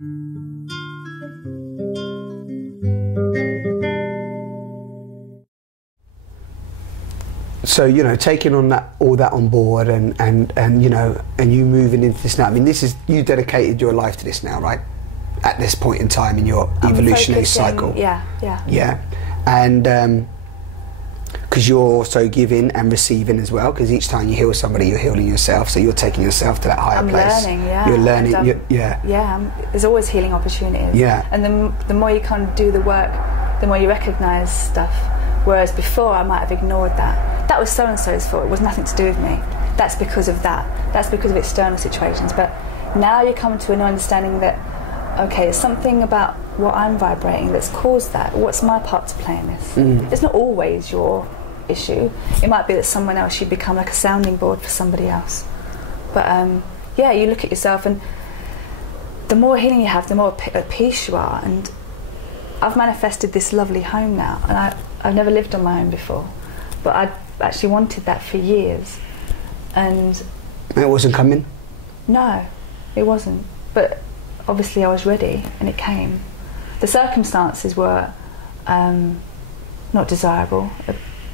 So, you know, taking on all that on board and you know, and you moving into this now, I mean, this is, you dedicated your life to this now, right? At this point in time in your evolutionary cycle. Yeah. Yeah. And because you're also giving and receiving as well, because each time you heal somebody, you're healing yourself, so you're taking yourself to that higher place. Learning, yeah. You're learning, there's always healing opportunities. Yeah. And the more you kind of do the work, the more you recognise stuff. Whereas before, I might have ignored that. That was so-and-so's fault, it was nothing to do with me. That's because of that. That's because of external situations. But now you come to an understanding that, okay, there's something about what I'm vibrating that's caused that. What's my part to play in this? It's not always your issue. It might be that someone else, you become like a sounding board for somebody else. But yeah, you look at yourself, and the more healing you have, the more at peace you are. And I've manifested this lovely home now, and I've never lived on my own before, but I actually wanted that for years. And it wasn't coming? No, it wasn't. But obviously I was ready, and it came. The circumstances were not desirable,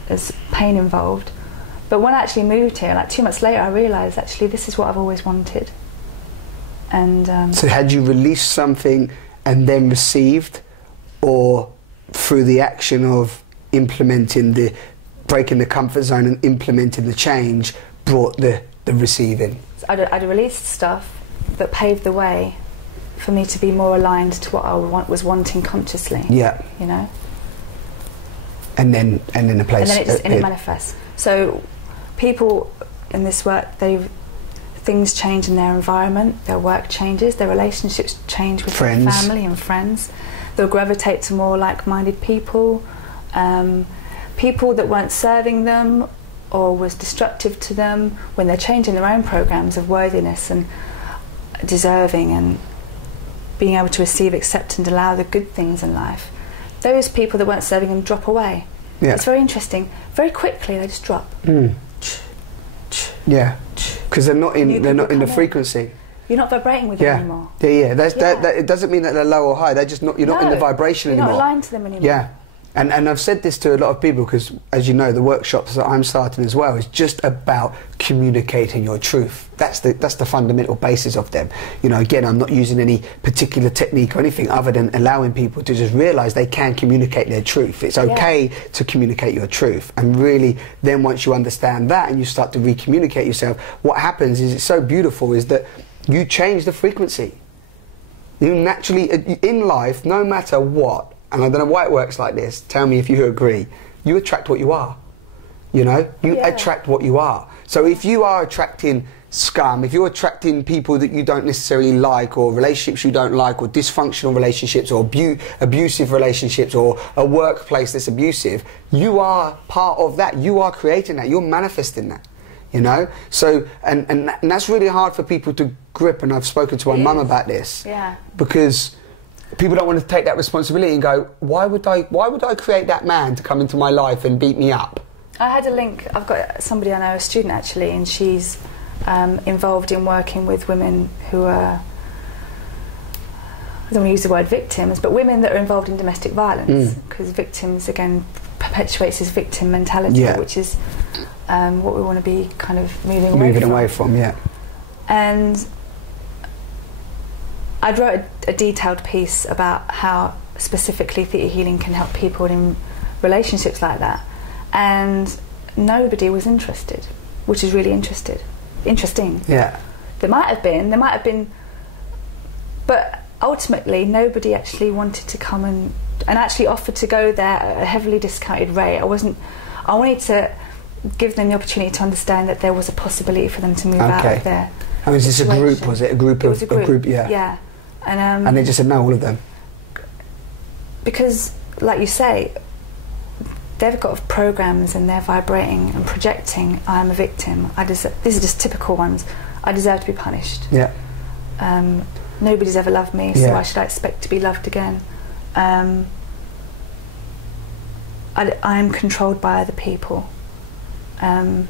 there's pain involved. But when I actually moved here, like 2 months later, I realised actually this is what I've always wanted. And so had you released something and then received, or through the action of implementing breaking the comfort zone and implementing the change, brought the receiving? I'd released stuff that paved the way for me to be more aligned to what I was wanting consciously. Yeah. You know? And then the place... And then it manifests. So people in this work, things change in their environment, their work changes, their relationships change with their family and friends. They'll gravitate to more like-minded people, people that weren't serving them or was destructive to them, when they're changing their own programs of worthiness and deserving and being able to receive, accept and allow the good things in life. Those people that weren't serving them drop away. Yeah. It's very interesting. Very quickly they just drop. Yeah, because they're not in the frequency. You're not vibrating with them anymore. That it doesn't mean that they're low or high. They're just not. You're not in the vibration anymore. You're not aligned to them anymore. Yeah, and I've said this to a lot of people, because, as you know, the workshops that I'm starting as well is just about communicating your truth. That's the fundamental basis of them. You know, again, I'm not using any particular technique or anything other than allowing people to just realise they can communicate their truth. It's okay to communicate your truth, and really, then once you understand that and you start to re-communicate yourself, what happens is, it's so beautiful, is that you change the frequency. You naturally, in life, no matter what, and I don't know why it works like this, tell me if you agree, you attract what you are. You know, you attract what you are. So if you are attracting scum, if you're attracting people that you don't necessarily like, or relationships you don't like, or dysfunctional relationships, or abusive relationships, or a workplace that's abusive, you are part of that. You are creating that. You're manifesting that. You know, so and that's really hard for people to grip. And I've spoken to my mum about this, because people don't want to take that responsibility and go, why would I create that man to come into my life and beat me up? I had a link. I've got somebody I know, a student actually, and she's involved in working with women who are, I don't want to use the word victims, but women that are involved in domestic violence, because victims, again, perpetuates this victim mentality, which is what we want to be kind of moving away from. And I wrote a detailed piece about how specifically Theta Healing can help people in relationships like that, and nobody was interested, which is really interesting. Yeah, there might have been, but ultimately nobody actually wanted to come and actually offered to go there at a heavily discounted rate. I wanted to give them the opportunity to understand that there was a possibility for them to move out of there. I mean, is this a group? Was it a group? It was a group. Yeah. And they just said no, all of them. Because, like you say, they've got programs and they're vibrating and projecting. I'm a victim. These are just typical ones. I deserve to be punished. Yeah. Nobody's ever loved me, so why should I expect to be loved again? I am controlled by other people. I'm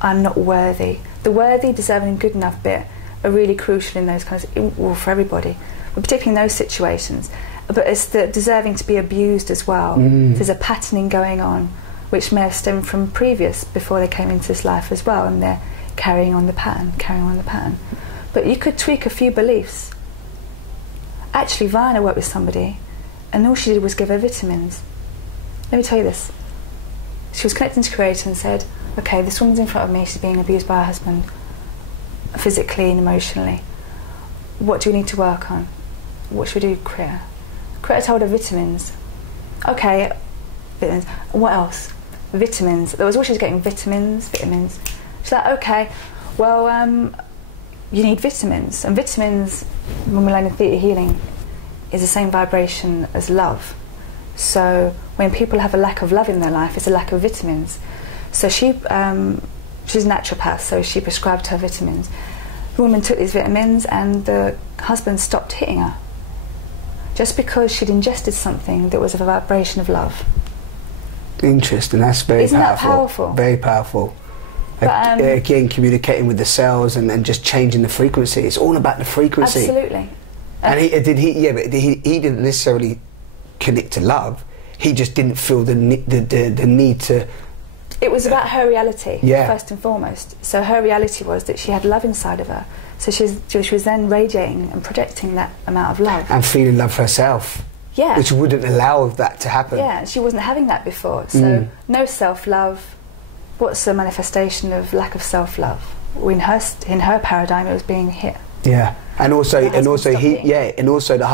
not worthy. The worthy, deserving and good enough bit are really crucial in those kinds of, well, for everybody. but particularly in those situations. But it's the deserving to be abused as well. There's a patterning going on, which may have stemmed from previous, before they came into this life as well, and they're carrying on the pattern, carrying on the pattern. But you could tweak a few beliefs. Actually, Vianna worked with somebody, and all she did was give her vitamins. Let me tell you this. She was connecting to Creator and said, okay, this woman's in front of me, she's being abused by her husband, physically and emotionally. What do we need to work on? What should we do, Creator? Creator told her vitamins. Okay, vitamins. What else? Vitamins. That was all she was getting, vitamins. She's like, okay, well, you need vitamins. And vitamins, when we learn in Theta Healing, is the same vibration as love. So when people have a lack of love in their life, it's a lack of vitamins. So she's a naturopath, so she prescribed her vitamins. The woman took these vitamins and the husband stopped hitting her, just because she'd ingested something that was of a vibration of love. Interesting, that's very Isn't powerful. That powerful? Very powerful. But, again, communicating with the cells and just changing the frequency. It's all about the frequency. Absolutely. And he didn't necessarily connect to love. He just didn't feel the need to. It was about her reality, first and foremost. So her reality was that she had love inside of her. So she was then radiating and projecting that amount of love. And feeling love for herself. Yeah. Which wouldn't allow that to happen. Yeah, she wasn't having that before. So no self-love. What's the manifestation of lack of self-love? In her paradigm, it was being hit. Yeah. And also the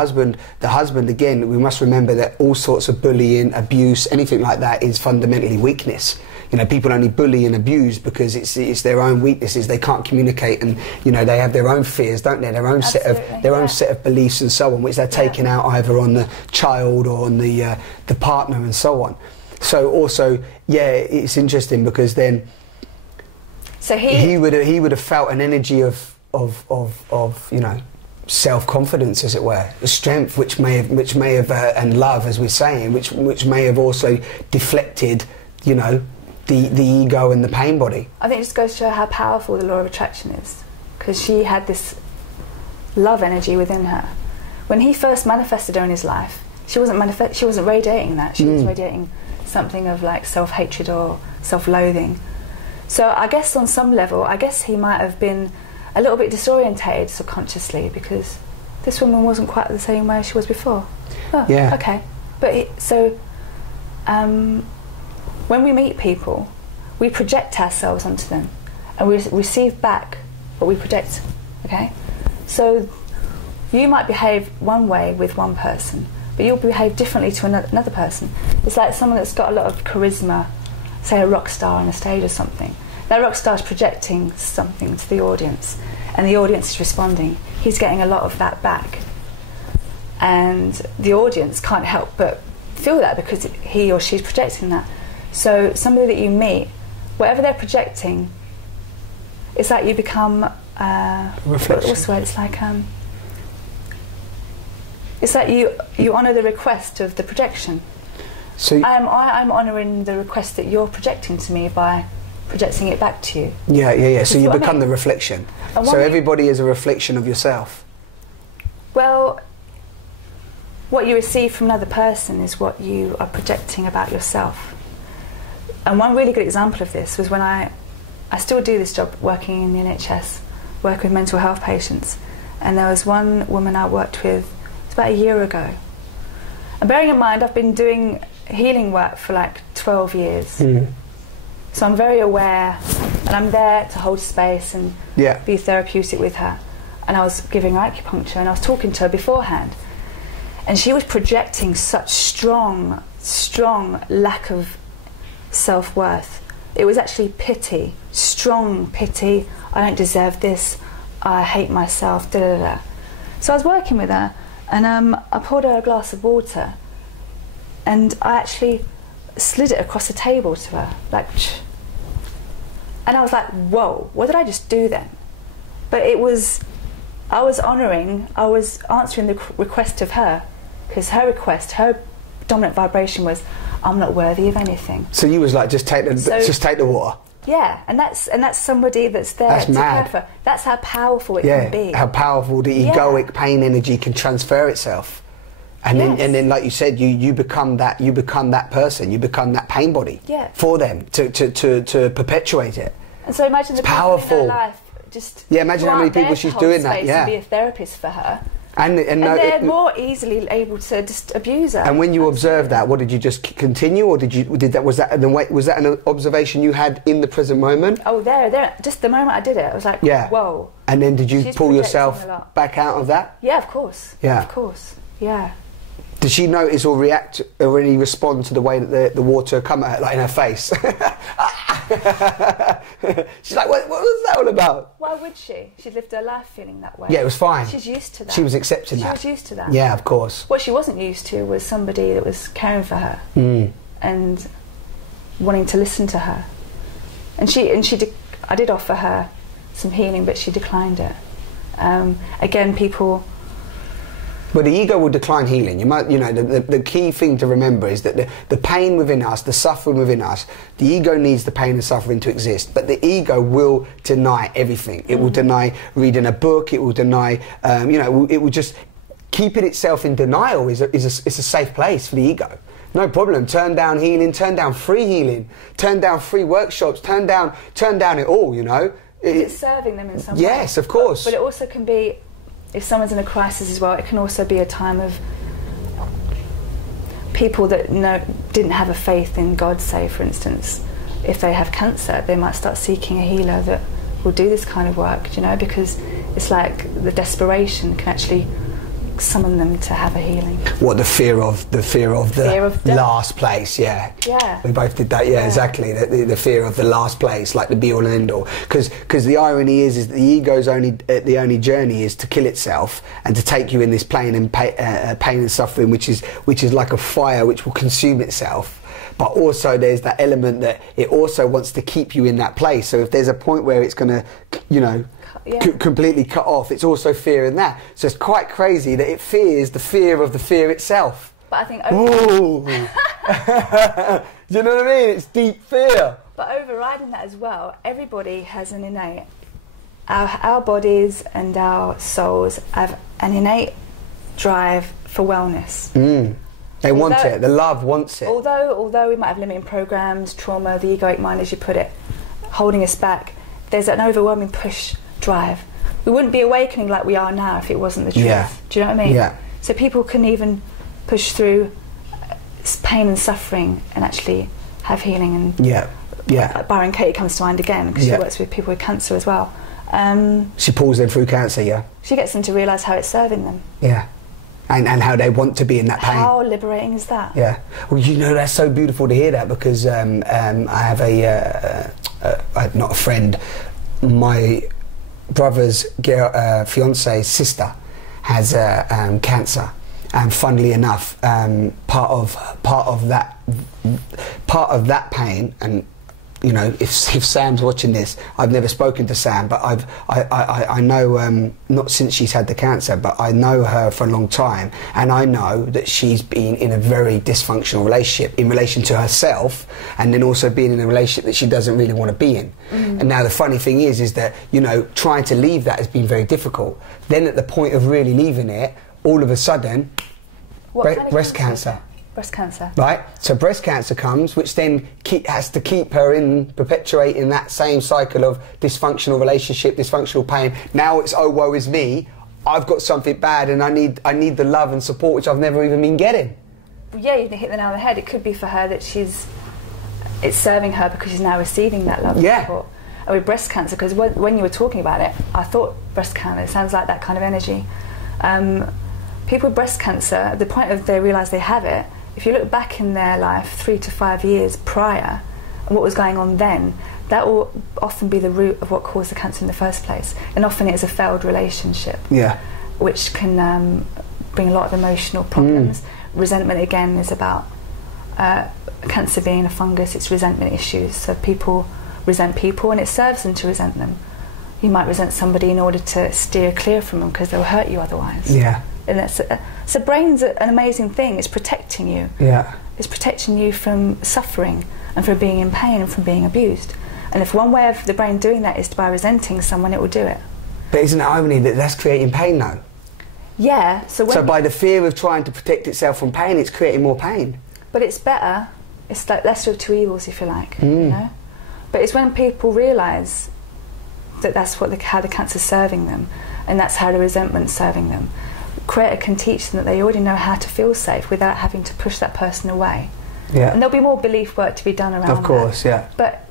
husband again, we must remember that all sorts of bullying, abuse, anything like that is fundamentally weakness. You know, people only bully and abuse because it's their own weaknesses. They can't communicate, and you know they have their own fears, don't they? Their own own set of beliefs and so on, which they're taking out either on the child or on the partner and so on. So also, it's interesting because then he would have felt an energy of you know, self-confidence, as it were, the strength which may have and love, as we're saying, which may have also deflected, you know, the ego and the pain body. I think it just goes to show how powerful the law of attraction is, because she had this love energy within her. When he first manifested her in his life, she wasn't radiating that. She was radiating something of like self-hatred or self-loathing. So I guess on some level, he might have been a little bit disorientated subconsciously, because this woman wasn't quite the same way she was before. Oh, yeah. Okay. But when we meet people, we project ourselves onto them, and we receive back what we project. Okay. So you might behave one way with one person, but you'll behave differently to another person. It's like someone that's got a lot of charisma, say a rock star on a stage or something. That rock star is projecting something to the audience, and the audience is responding. He's getting a lot of that back, and the audience can't help but feel that because he or she's projecting that. So somebody that you meet, whatever they're projecting, it's like you become reflection. What's the word? It's like you honour the request of the projection. So I'm honouring the request that you're projecting to me by projecting it back to you. Yeah. So you become the reflection. So everybody is a reflection of yourself. Well, what you receive from another person is what you are projecting about yourself. And one really good example of this was when I still do this job working in the NHS, working with mental health patients. And there was one woman I worked with, it was about a year ago. And bearing in mind, I've been doing healing work for like 12 years. So I'm very aware, and I'm there to hold space and be therapeutic with her. And I was giving her acupuncture, and I was talking to her beforehand. And she was projecting such strong lack of self-worth. It was actually pity, strong pity. I don't deserve this. I hate myself, da da da. So I was working with her, and I poured her a glass of water, and I actually slid it across the table to her, like, and I was like, whoa, what did I just do then? But I was answering the request of her, because her request, her dominant vibration was, I'm not worthy of anything. So you was like, just take the water. Yeah, and that's somebody that's there that's to mad. care for. That's how powerful it can be. How powerful the egoic pain energy can transfer itself. And then, like you said, you become that person. You become that pain body for them to perpetuate it. And so imagine the people in her life just imagine how many people she's doing that. And be a therapist for her. And they're more easily able to just abuse her. And when you observed that, what did you just continue, or was that an observation you had in the present moment? Oh, just the moment I did it, I was like, whoa. And then did you pull yourself back out of that? Yeah, of course. Yeah, of course. Yeah. Did she notice or react or really respond to the way that the water come at her, like in her face? She's like, what was that all about? Why would she? She'd lived her life feeling that way. Yeah, it was fine. She's used to that. She was accepting that. She was used to that. Yeah, of course. What she wasn't used to was somebody that was caring for her and wanting to listen to her. I did offer her some healing, but she declined it. Again, people... But the ego will decline healing. The key thing to remember is that the pain within us, the suffering within us, the ego needs the pain and suffering to exist. But the ego will deny everything. It will deny reading a book. It will deny, it will just keeping itself in denial is a safe place for the ego. No problem. Turn down healing. Turn down free healing. Turn down free workshops. Turn down it all. It's serving them in some way. Yes, of course. But it also can be. If someone's in a crisis as well, it can also be a time of people that didn't have a faith in God, say, for instance. If they have cancer, they might start seeking a healer that will do this kind of work, because it's like the desperation can actually summon them to have a healing. What, the fear of the last place? Yeah, we both did that. Yeah, exactly. The fear of the last place, like the be all and end all. Because the irony is the ego's the only journey is to kill itself and to take you in this pain and suffering, which is like a fire which will consume itself. But also there's that element that it also wants to keep you in that place. So if there's a point where it's going to, completely cut off, it's also fear in that. So it's quite crazy that it fears the fear of the fear itself. But I think... Do you know what I mean? It's deep fear. But overriding that as well, everybody has an innate... Our bodies and our souls have an innate drive for wellness. They want it. The love wants it. Although we might have limiting programs, trauma, the egoic mind, as you put it, holding us back, there's an overwhelming push drive. We wouldn't be awakening like we are now if it wasn't the truth. Yeah. Do you know what I mean? Yeah. So people can even push through pain and suffering and actually have healing. And Byron Katie comes to mind again because she works with people with cancer as well. She pulls them through cancer. Yeah. She gets them to realise how it's serving them. Yeah. And how they want to be in that pain. How liberating is that? Yeah. Well, that's so beautiful to hear that because I have not a friend, my brother's fiance's sister has cancer, and funnily enough, part of that pain, and if Sam's watching this, I've never spoken to Sam, but I know not since she's had the cancer, but I know her for a long time, and I know that she's been in a very dysfunctional relationship in relation to herself, and then also being in a relationship that she doesn't really want to be in. And now the funny thing is that trying to leave that has been very difficult. Then at the point of really leaving it, all of a sudden, breast cancer. Breast cancer. Right, so breast cancer comes, which then has to keep her perpetuating that same cycle of dysfunctional relationship, dysfunctional pain. Now it's, oh, woe is me, I've got something bad and I need the love and support which I've never even been getting. Yeah, you hit the nail on the head. It could be for her that it's serving her because she's now receiving that love and support. And with breast cancer, because when you were talking about it, I thought breast cancer, it sounds like that kind of energy. People with breast cancer, at the point of they realise they have it, if you look back in their life 3 to 5 years prior and what was going on then, that will often be the root of what caused the cancer in the first place. And often it is a failed relationship, which can bring a lot of emotional problems. Resentment, again, is about cancer being a fungus, it's resentment issues. So people resent people and it serves them to resent them. You might resent somebody in order to steer clear from them because they'll hurt you otherwise. Yeah. And so brain's an amazing thing. It's protecting you. Yeah. It's protecting you from suffering and from being in pain and from being abused. And if one way of the brain doing that is by resenting someone, it will do it. But isn't it irony that that's creating pain though? Yeah. So by the fear of trying to protect itself from pain, it's creating more pain. But it's better. It's like lesser of two evils, if you like. You know. But it's when people realise that that's how the cancer's serving them, and that's how the resentment's serving them. Creator can teach them that they already know how to feel safe without having to push that person away. Yeah. And there'll be more belief work to be done around that. Of course, yeah. But,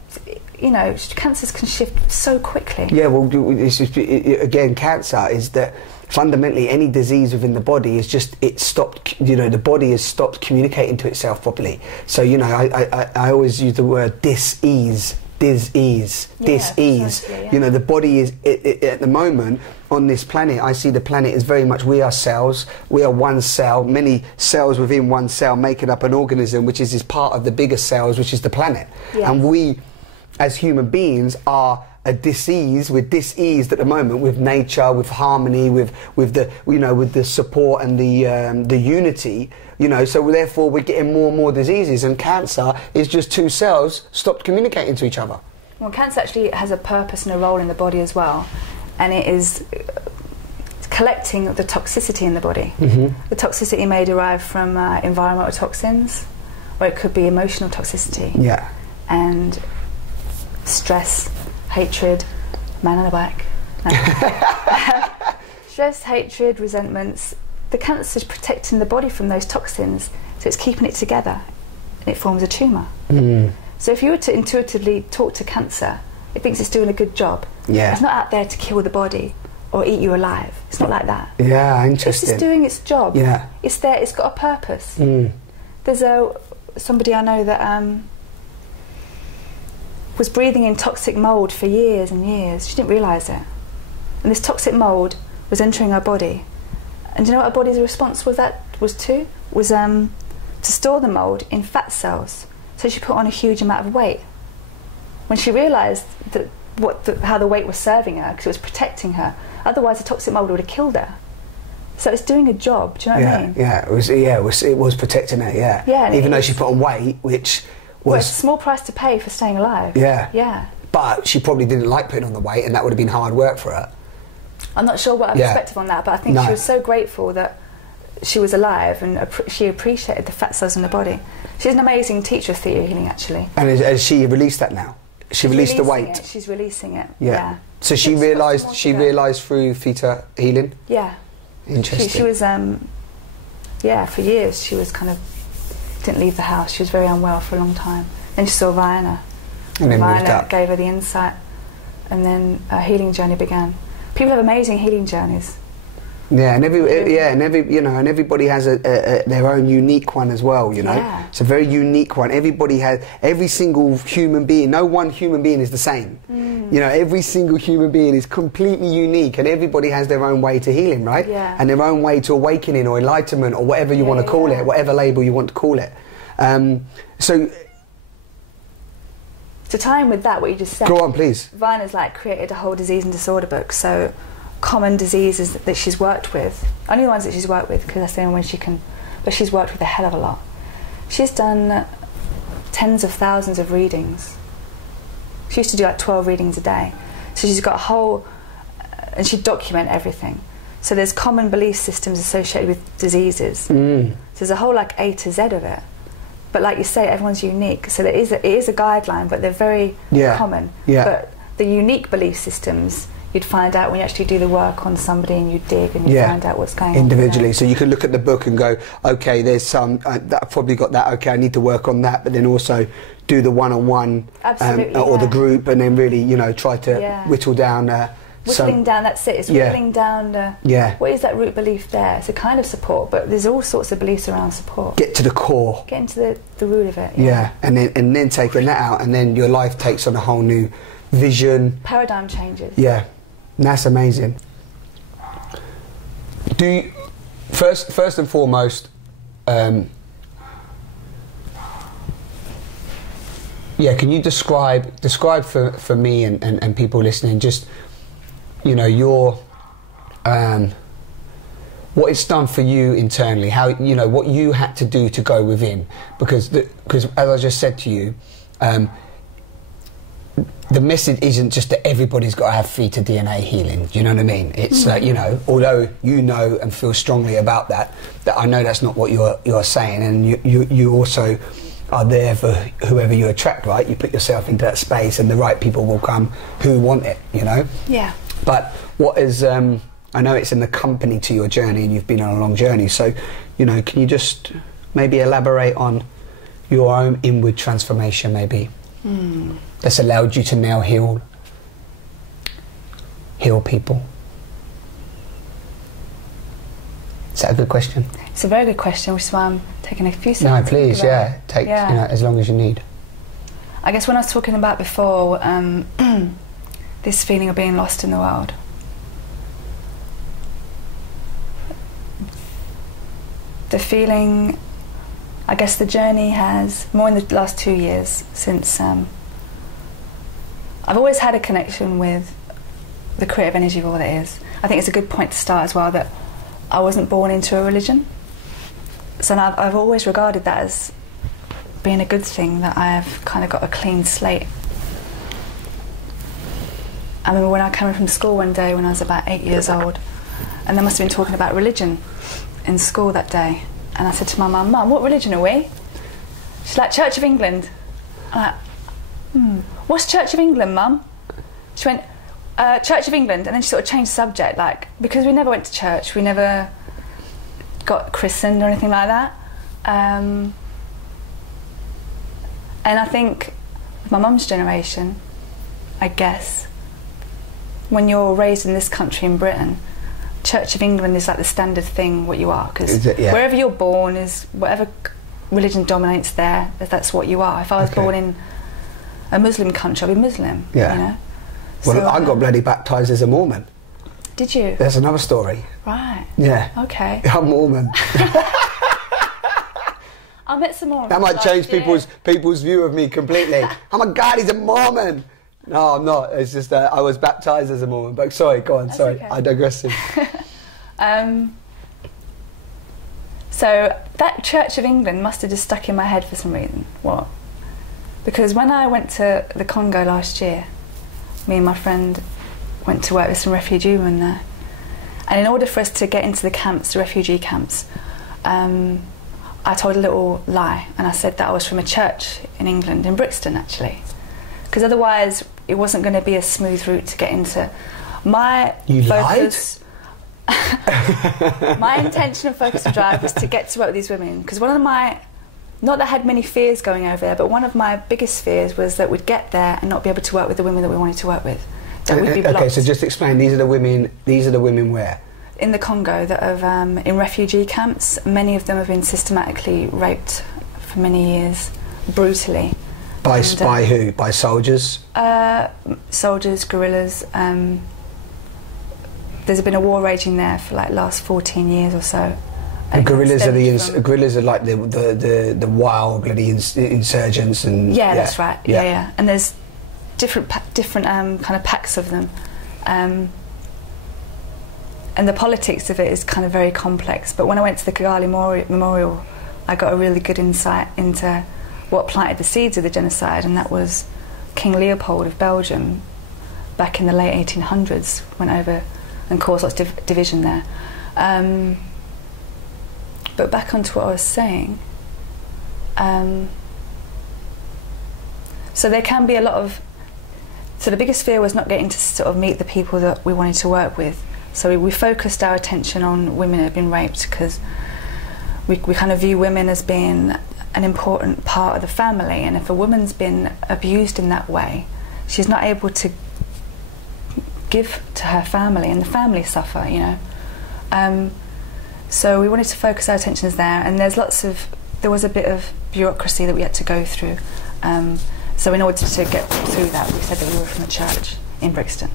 you know, cancers can shift so quickly. Yeah, well, again, cancer is that fundamentally any disease within the body is just, it stopped, you know, the body has stopped communicating to itself properly. So, you know, I always use the word dis-ease. Dis-ease. Yeah. You know, the body is, at the moment, on this planet, I see the planet as very much, we are cells, we are one cell, many cells within one cell making up an organism, which is part of the bigger cells, which is the planet. Yeah. And we, as human beings, are a disease. We're diseased at the moment with nature, with harmony, with the, you know, with the support and the unity, you know, so therefore we're getting more and more diseases, and cancer is just two cells stopped communicating to each other. Well, cancer actually has a purpose and a role in the body as well, and it is collecting the toxicity in the body. The toxicity may derive from environmental toxins, or it could be emotional toxicity. Yeah. And stress, hatred, man on the back. No. Stress, hatred, resentments. The cancer is protecting the body from those toxins, so it's keeping it together, and it forms a tumour. So if you were to intuitively talk to cancer, it thinks it's doing a good job. Yeah. It's not out there to kill the body or eat you alive. It's not like that. Yeah, interesting. It's just doing its job. Yeah. It's there. It's got a purpose. There's somebody I know that was breathing in toxic mould for years and years. She didn't realise it. And this toxic mould was entering her body. And do you know what her body's response was to store the mould in fat cells. So she put on a huge amount of weight. When she realised that how the weight was serving her, because it was protecting her. Otherwise, the toxic mould would have killed her. So it's doing a job. Do you know what I mean? Yeah, it was protecting her. Yeah. Yeah. Even though she put on weight, which was it's a small price to pay for staying alive. Yeah. Yeah. But she probably didn't like putting on the weight, and that would have been hard work for her. I'm not sure what her perspective on that, but I think she was so grateful that she was alive, and she appreciated the fat cells in the body. She's an amazing teacher of Theta Healing, actually. And has she released that now? She's released the weight. She's releasing it. Yeah. So she realised through Theta Healing. Yeah. Interesting. She was for years she was kind of didn't leave the house. She was very unwell for a long time. Then she saw Vianna. And then Vianna gave her the insight, and then a healing journey began. People have amazing healing journeys. Yeah, and everybody has their own unique one as well. You know, it's a very unique one. Every single human being. No one human being is the same. You know, every single human being is completely unique, and everybody has their own way to healing, right? Yeah. And their own way to awakening or enlightenment or whatever you want to call it, whatever label you want to call it. So. To tie in with that, what you just said. Go on, please. Vianna's created a whole disease and disorder book. So, common diseases that she's worked with, only the ones that she's worked with, because that's the only one she can. But she's worked with a hell of a lot. She's done tens of thousands of readings. She used to do 12 readings a day. So she's got a whole, and she'd document everything. So there's common belief systems associated with diseases. So there's a whole A to Z of it. But like you say, everyone's unique. So it is a guideline, but they're very common. Yeah. But the unique belief systems, you'd find out when you actually do the work on somebody and you dig and you find out what's going on. Individually. So you can look at the book and go, okay, there's some, I've probably got that, okay, I need to work on that, but then also do the one-on-one or the group, and then really, you know, try to whittle down... whittling down, that's it. It's whittling down what is that root belief there? It's a kind of support, but there's all sorts of beliefs around support. Get to the core. Get into the root of it. Yeah, and then taking that out, and then your life takes on a whole new vision. Paradigm changes. Yeah, and that's amazing. First and foremost, can you describe for me and people listening, just, you know, your what it's done for you internally, how, you know, what you had to do to go within, because as I just said to you, the message isn't just that everybody's got to have Theta DNA healing. Do you know what I mean? It's like, you know, although you know and feel strongly about that I know that's not what you're saying, and you also are there for whoever you attract, right? You put yourself into that space and the right people will come who want it, you know? Yeah. But what is, I know it's in the company to your journey and you've been on a long journey, so, you know, can you just maybe elaborate on your own inward transformation maybe that's allowed you to now heal people? Is that a good question? It's a very good question, which is why I'm taking a few seconds. No, please, yeah. Take, you know, as long as you need. I guess when I was talking about before, this feeling of being lost in the world, the feeling, I guess the journey has, more in the last 2 years since, I've always had a connection with the creative energy of all that is. I think it's a good point to start as well, that I wasn't born into a religion. So I've always regarded that as being a good thing, that I've kind of got a clean slate. I remember when I came from school one day when I was about 8 years old, and they must have been talking about religion in school that day. And I said to my mum, "Mum, what religion are we?" She's like, "Church of England." I'm like, "What's Church of England, Mum?" She went, "Church of England," and then she sort of changed the subject, like, because we never went to church, we never got christened or anything like that. And I think with my mum's generation, I guess, when you're raised in this country in Britain, Church of England is like the standard thing, what you are, because wherever you're born is whatever religion dominates there, that's what you are. If I was born in a Muslim country, I'd be Muslim, you know? Well, so, I got bloody baptised as a Mormon. Did you? That's another story. Right. Yeah. Okay. I'm Mormon. I met some Mormons. That might change people's view of me completely. Oh my God, he's a Mormon. No, I'm not. It's just that I was baptised as a Mormon. But sorry, go on. That's sorry, okay. I digress. So that Church of England must have just stuck in my head for some reason. What? Because when I went to the Congo last year, me and my friend went to work with some refugee women there. And in order for us to get into the camps, the refugee camps, I told a little lie, and I said that I was from a church in England, in Brixton actually. Because otherwise it wasn't going to be a smooth route to get into. My focus, my intention and focus and drive was to get to work with these women. Because one of my, not that I had many fears going over there, but one of my biggest fears was that we'd get there and not be able to work with the women that we wanted to work with. That we'd be blocked. Okay, so just explain, these are the women where? In the Congo, that have in refugee camps. Many of them have been systematically raped for many years, brutally. By who? By soldiers? Soldiers, guerrillas. There's been a war raging there for like last 14 years or so. And guerrillas are like the wild bloody insurgents and that's right. Yeah. And there's different kind of packs of them. And the politics of it is kind of very complex. But when I went to the Kigali Memorial, I got a really good insight into what planted the seeds of the genocide, and that was King Leopold of Belgium back in the late 1800s, went over and caused lots of division there. But back onto what I was saying, so there can be a lot of, so the biggest fear was not getting to sort of meet the people that we wanted to work with. So we focused our attention on women who had been raped, because we kind of view women as being an important part of the family, and if a woman's been abused in that way, she's not able to give to her family, and the family suffer, you know. So we wanted to focus our attentions there, and there was a bit of bureaucracy that we had to go through. So in order to get through that, we said that we were from a church in Brixton.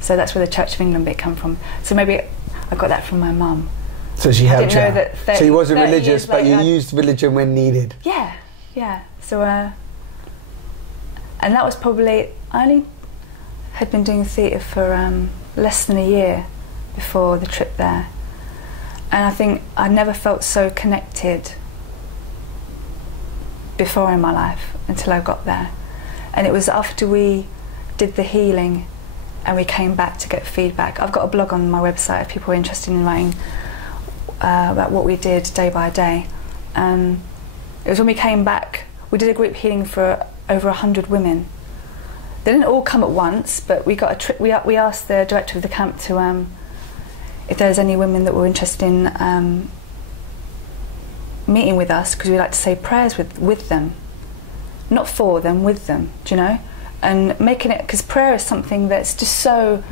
So that's where the Church of England bit come from. So maybe I got that from my mum. So she helped you. So you wasn't religious, but you used religion when needed. Yeah. So, and that was probably, I only had been doing theatre for less than a year before the trip there. And I think I never felt so connected before in my life until I got there. And it was after we did the healing and we came back to get feedback. I've got a blog on my website if people are interested in writing about what we did day by day. It was when we came back, we did a group healing for over 100 women. They didn't all come at once, but we got we asked the director of the camp to if there's any women that were interested in meeting with us, because we like to say prayers with them, not for them, with them, do you know? And making it, because prayer is something that's just so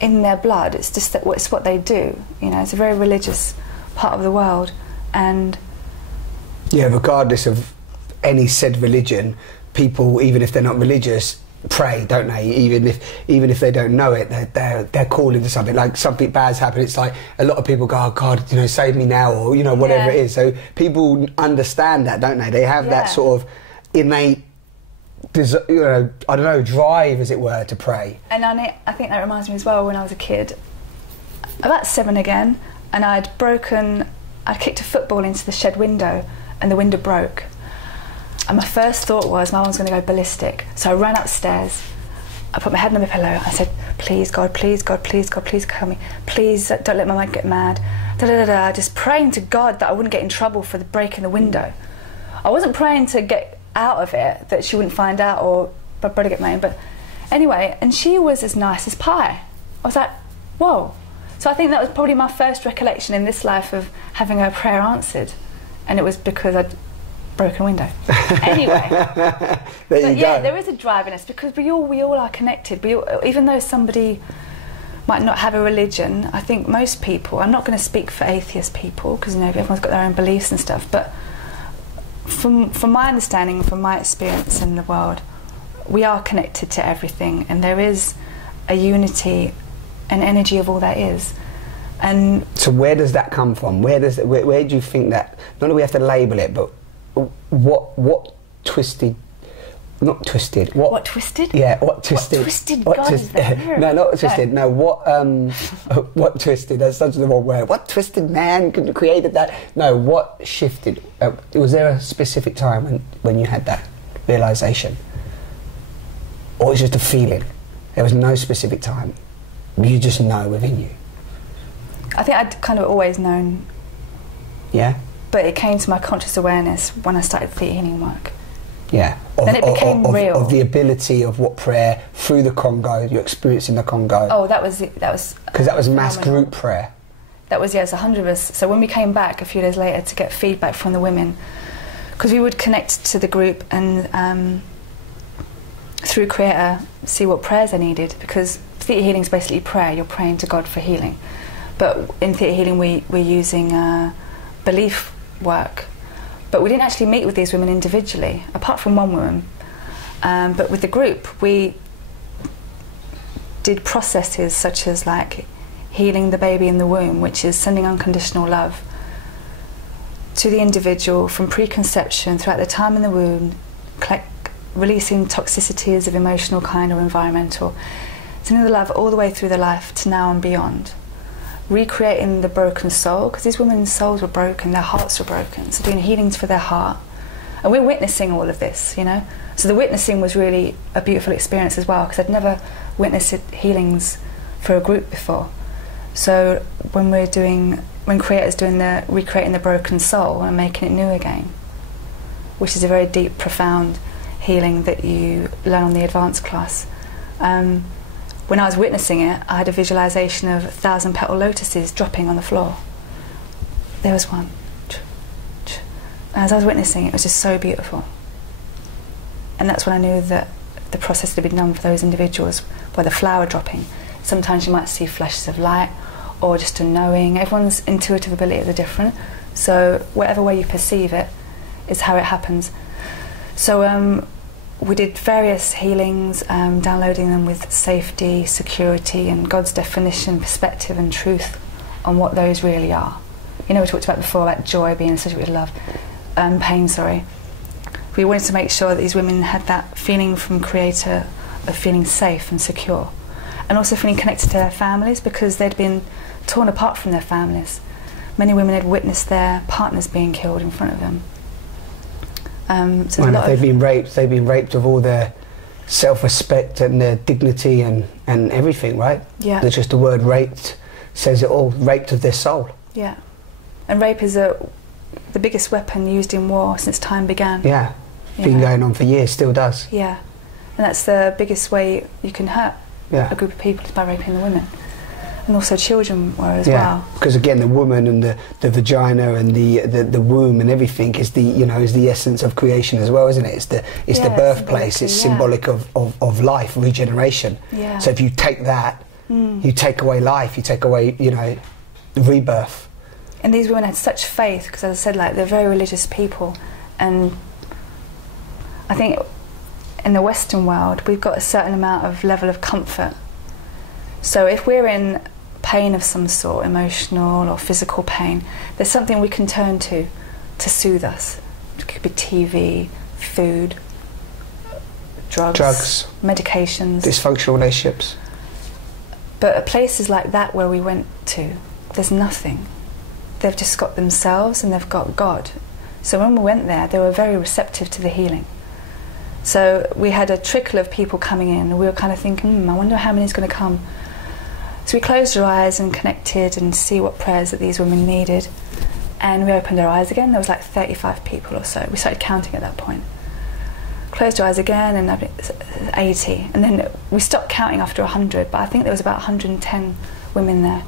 in their blood, it's just that it's what they do, you know, it's a very religious part of the world. And yeah, regardless of any said religion, people, even if they're not religious, pray, don't they? Even if they don't know it, they're calling to something. Like something bad's happened, it's like a lot of people go, oh God, you know, save me now, or you know, whatever it is. So people understand that, don't they? They have that sort of innate, you know, I don't know, drive, as it were, to pray. And I think that reminds me as well, when I was a kid, about 7 again, and I'd kicked a football into the shed window, and the window broke. And my first thought was, my mum's going to go ballistic. So I ran upstairs, I put my head on my pillow, I said, please God, please God, please God, please help me. Please don't let my mum get mad. Just praying to God that I wouldn't get in trouble for breaking the window. I wasn't praying to get out of it, that she wouldn't find out or my brother get mad. But anyway, and she was as nice as pie. I was like, whoa. So I think that was probably my first recollection in this life of having a prayer answered. And it was because I'd broken window. Anyway, there is a drive in us, because we all are connected. Even though somebody might not have a religion, I think most people, I'm not going to speak for atheist people, because you know, everyone's got their own beliefs and stuff, but from my understanding, from my experience in the world, we are connected to everything, and there is a unity, an energy of all that is. And so where does that come from? Where do you think that, not that we have to label it, but what twisted, not twisted, what twisted? Yeah, what twisted? What twisted God is that? No, not twisted. No, what twisted? That's such the wrong word. What twisted man created that? No, what shifted? Was there a specific time when you had that realization, or was it just a feeling? There was no specific time. You just know within you. I think I'd kind of always known. Yeah. But it came to my conscious awareness when I started Theta healing work. Yeah. Then it became real. Of the ability of what prayer through the Congo, your experience in the Congo. Oh, that was because that was mass group prayer. That was, yes, 100 of us. So when we came back a few days later to get feedback from the women, because we would connect to the group and through Creator see what prayers they needed, because Theta healing is basically prayer. You're praying to God for healing. But in Theta healing we're using belief work. But we didn't actually meet with these women individually, apart from one woman. But with the group, we did processes such as like healing the baby in the womb, which is sending unconditional love to the individual from preconception throughout the time in the womb, releasing toxicities of emotional kind or environmental, sending the love all the way through the life to now and beyond. Recreating the broken soul, because these women's souls were broken, their hearts were broken, so doing healings for their heart. And we're witnessing all of this, you know. So the witnessing was really a beautiful experience as well, because I'd never witnessed healings for a group before. So when Creator's doing recreating the broken soul and making it new again, which is a very deep, profound healing that you learn on the advanced class. When I was witnessing it, I had a visualization of 1,000-petal lotuses dropping on the floor. There was one. As I was witnessing, it was just so beautiful. And that's when I knew that the process had been done for those individuals, by the flower dropping. Sometimes you might see flashes of light, or just a knowing. Everyone's intuitive abilities are different, so whatever way you perceive it is how it happens. So we did various healings, downloading them with safety, security, and God's definition, perspective and truth on what those really are. You know, we talked about before about joy being associated with love, pain, sorry. We wanted to make sure that these women had that feeling from Creator of feeling safe and secure, and also feeling connected to their families, because they'd been torn apart from their families. Many women had witnessed their partners being killed in front of them. So they've been raped of all their self-respect and their dignity and everything, right? Yeah. There's just the word raped says it all, raped of their soul. Yeah. And rape is the biggest weapon used in war since time began. Yeah. Been going on for years, still does. Yeah. And that's the biggest way you can hurt a group of people, is by raping the women. And also children were as well. Because again, the woman and the vagina and the womb and everything is the, you know, is the essence of creation as well, isn't it? It's the birthplace. It's symbolic of life, regeneration. Yeah. So if you take that, you take away life, you take away, you know, rebirth. And these women had such faith, because as I said, like, they're very religious people, and I think in the Western world we've got a certain amount of level of comfort. So if we're in pain of some sort, emotional or physical pain, there's something we can turn to soothe us. It could be TV, food, drugs, medications, dysfunctional relationships. But at places like that where we went to, there's nothing. They've just got themselves and they've got God. So when we went there, they were very receptive to the healing. So we had a trickle of people coming in, and we were kind of thinking, I wonder how many's going to come. So we closed our eyes and connected and see what prayers that these women needed. And we opened our eyes again. There was like 35 people or so. We started counting at that point. Closed our eyes again, and 80. And then we stopped counting after 100, but I think there was about 110 women there.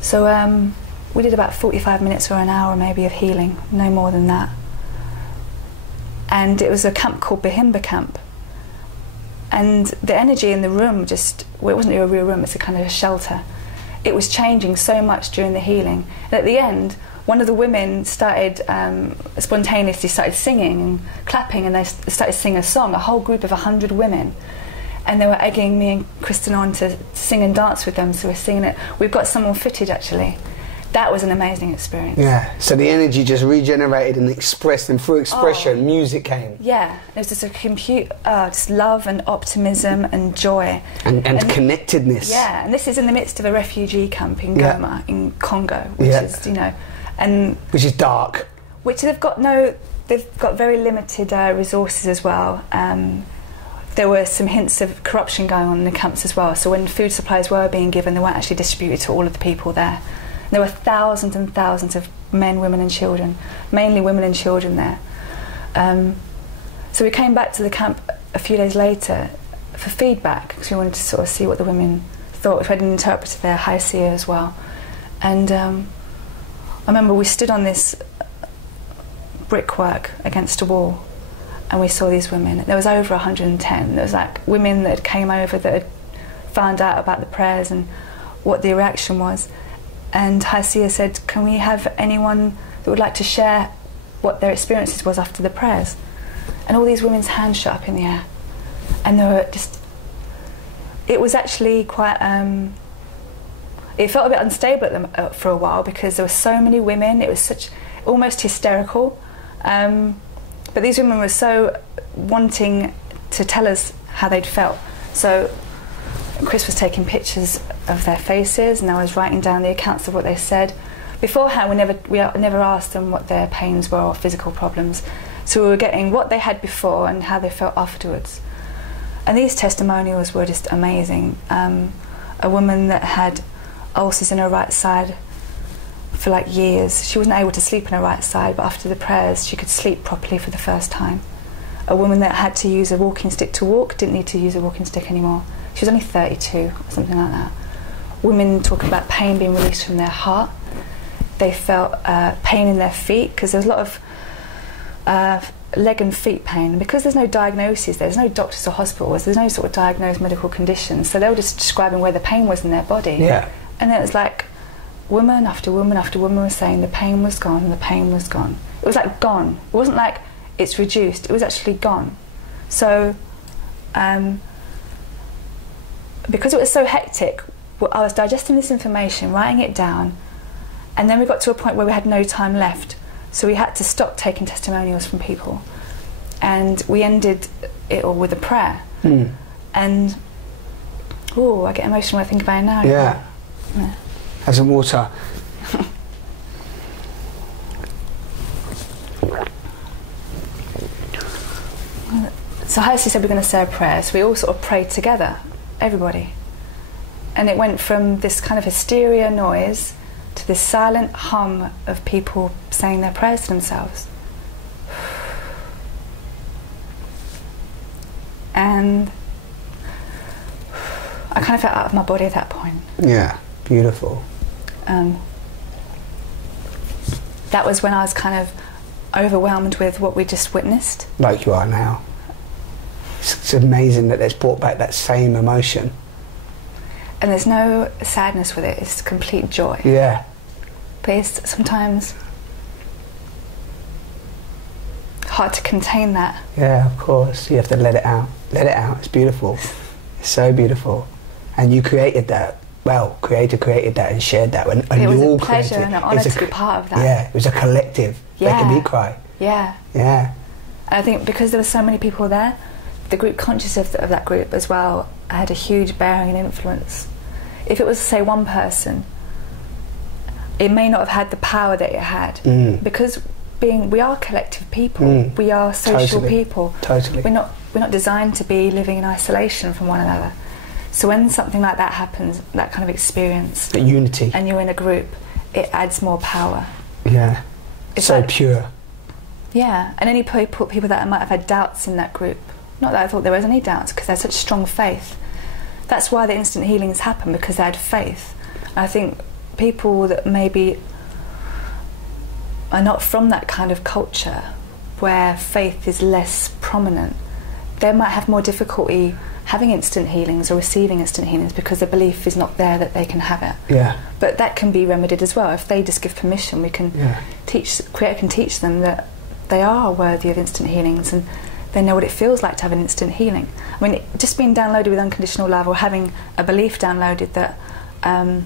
So we did about 45 minutes or an hour maybe of healing, no more than that. And it was a camp called Bahimba Camp. And the energy in the room just, well, it wasn't a real room, it's a kind of a shelter. It was changing so much during the healing. And at the end, one of the women started, spontaneously started singing and clapping, and they started singing a song, a whole group of 100 women. And they were egging me and Kristen on to sing and dance with them, so we're singing it. We've got some on footage, actually. That was an amazing experience. Yeah, so the energy just regenerated and expressed, and through expression, music came. Yeah, it was just just love and optimism and joy. And connectedness. Yeah, and this is in the midst of a refugee camp in Goma, in Congo, which is, you know, and... Which is dark. Which they've got very limited resources as well. There were some hints of corruption going on in the camps as well, so when food supplies were being given, they weren't actually distributed to all of the people there. There were thousands and thousands of men, women and children, mainly women and children there. So we came back to the camp a few days later for feedback, because we wanted to sort of see what the women thought. We had an interpreter there, High Seer as well. And I remember we stood on this brickwork against a wall, and we saw these women. There was over 110. There was like women that came over that had found out about the prayers and what the reaction was. And High Seer said, can we have anyone that would like to share what their experiences was after the prayers? And all these women's hands shot up in the air. And they were just... It was actually quite... it felt a bit unstable for a while, because there were so many women. It was almost hysterical. But these women were so wanting to tell us how they'd felt. So Chris was taking pictures of their faces, and I was writing down the accounts of what they said. Beforehand, we never asked them what their pains were or physical problems. So we were getting what they had before and how they felt afterwards. And these testimonials were just amazing. A woman that had ulcers in her right side for like years. She wasn't able to sleep on her right side, but after the prayers she could sleep properly for the first time. A woman that had to use a walking stick to walk didn't need to use a walking stick anymore. She was only 32 or something like that. Women talking about pain being released from their heart. They felt pain in their feet, because there was a lot of leg and feet pain. And because there's no diagnosis, there's no doctors or hospitals, there's no sort of diagnosed medical conditions, so they were just describing where the pain was in their body. Yeah. And it was like woman after woman after woman was saying the pain was gone, the pain was gone. It was like gone. It wasn't like it's reduced, it was actually gone. So because it was so hectic, I was digesting this information, writing it down, and then we got to a point where we had no time left, so we had to stop taking testimonials from people, and we ended it all with a prayer. And I get emotional when I think about it now. Yeah. Have some water. So Hersey said we're going to say a prayer, so we all sort of prayed together, everybody. And it went from this kind of hysteria noise to this silent hum of people saying their prayers to themselves. And I kind of felt out of my body at that point. Yeah, beautiful. That was when I was kind of overwhelmed with what we just witnessed. Like you are now. It's amazing that it's brought back that same emotion. And there's no sadness with it, it's complete joy. Yeah. But it's sometimes hard to contain that. Yeah, of course. You have to let it out. Let it out. It's beautiful. It's so beautiful. And you created that. Well, creator created that and shared that. And it was you all a pleasure created. and an honour to be part of that. Yeah, it was a collective. Yeah. Making me cry. Yeah. Yeah. And I think because there were so many people there, the group consciousness of that group as well had a huge bearing and influence. If it was, say, one person, it may not have had the power that it had. Because we are collective people. We are social people. Totally. We're not designed to be living in isolation from one another. So when something like that happens, that kind of experience, the unity, and you're in a group, it adds more power. Yeah. It's so like, pure. Yeah, and any people that might have had doubts in that group, not that I thought there was any doubts, because they had such strong faith. That's why the instant healings happen, because they had faith. And I think people that maybe are not from that kind of culture, where faith is less prominent, they might have more difficulty having instant healings or receiving instant healings because the belief is not there that they can have it. Yeah. But that can be remedied as well. If they just give permission, we can creator can teach them that they are worthy of instant healings, and they know what it feels like to have an instant healing. I mean, just being downloaded with unconditional love, or having a belief downloaded that I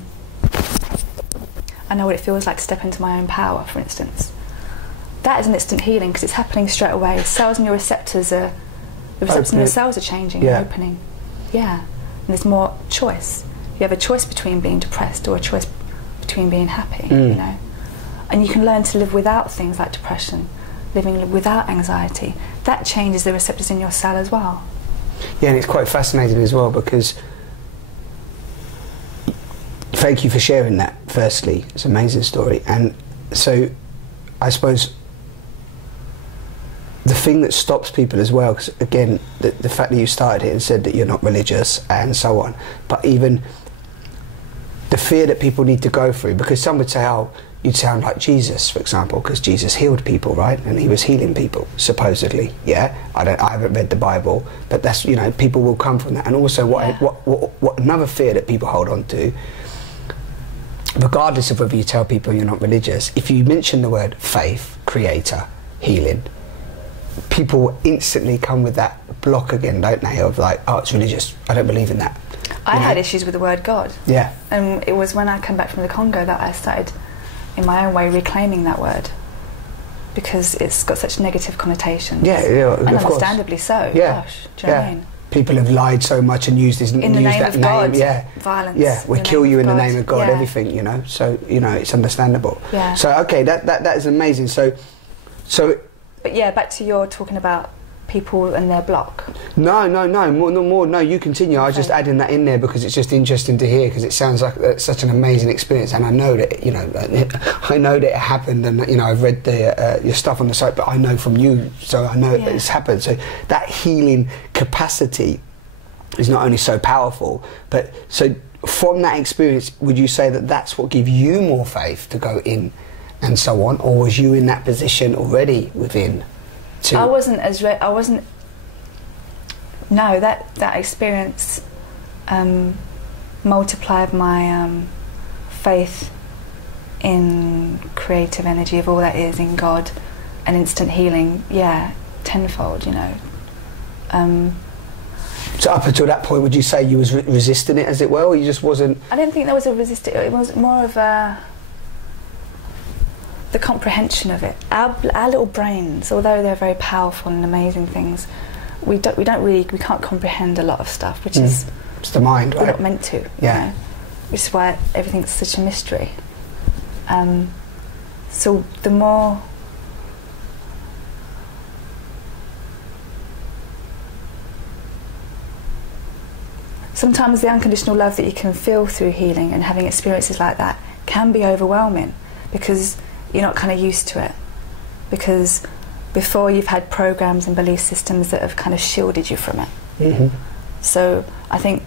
know what it feels like to step into my own power, for instance. That is an instant healing because it's happening straight away. Cells in your receptors are the receptors in your cells are changing, opening. Yeah, and there's more choice. You have a choice between being depressed or a choice between being happy. You know, and you can learn to live without things like depression, living without anxiety. That changes the receptors in your cell as well. Yeah, and it's quite fascinating as well because thank you for sharing that, firstly. It's an amazing story. And so I suppose the thing that stops people as well, because again, the fact that you started it and said that you're not religious and so on, but even the fear that people need to go through, because some would say, oh, you'd sound like Jesus, for example, because Jesus healed people, right? And he was healing people, supposedly, yeah? I haven't read the Bible, but that's, you know, people will come from that. And also what another fear that people hold on to, regardless of whether you tell people you're not religious, if you mention the word faith, creator, healing, people instantly come with that block again, don't they, of like, oh, it's religious, I don't believe in that. I had issues with the word God. Yeah. And it was when I came back from the Congo that I started, in my own way, reclaiming that word, because it's got such negative connotations. Yeah, and of understandably course. so. Yeah. Gosh, do you know what I mean? People have lied so much and used this, in the name of God, violence. Yeah, we kill you in the name of God, yeah. everything, you know. So, you know, it's understandable. Yeah. So, okay, that is amazing. So. But yeah, back to your talking about people and their block. No, you continue. I was just adding that in there because it's just interesting to hear, because it sounds like such an amazing experience, and I know that, you know, I know that it happened, and, you know, I've read your stuff on the site, but I know from you, so I know that it's happened. So that healing capacity is not only so powerful, but so from that experience, would you say that that's what gave you more faith to go in and so on, or was you in that position already within? I wasn't as no, that experience multiplied my faith in creative energy of all that is in God, and instant healing, tenfold, you know. So up until that point, would you say you was resisting it, as it were, or you just wasn't? I didn't think there was a resistance. It was more of the comprehension of it. Our little brains, although they're very powerful and amazing things, we can't comprehend a lot of stuff, which is, it's the mind, right? We're not meant to, you know? Which is why everything's such a mystery. So the more sometimes the unconditional love that you can feel through healing and having experiences like that can be overwhelming, because you're not kind of used to it, because before you've had programs and belief systems that have kind of shielded you from it. Mm-hmm. So I think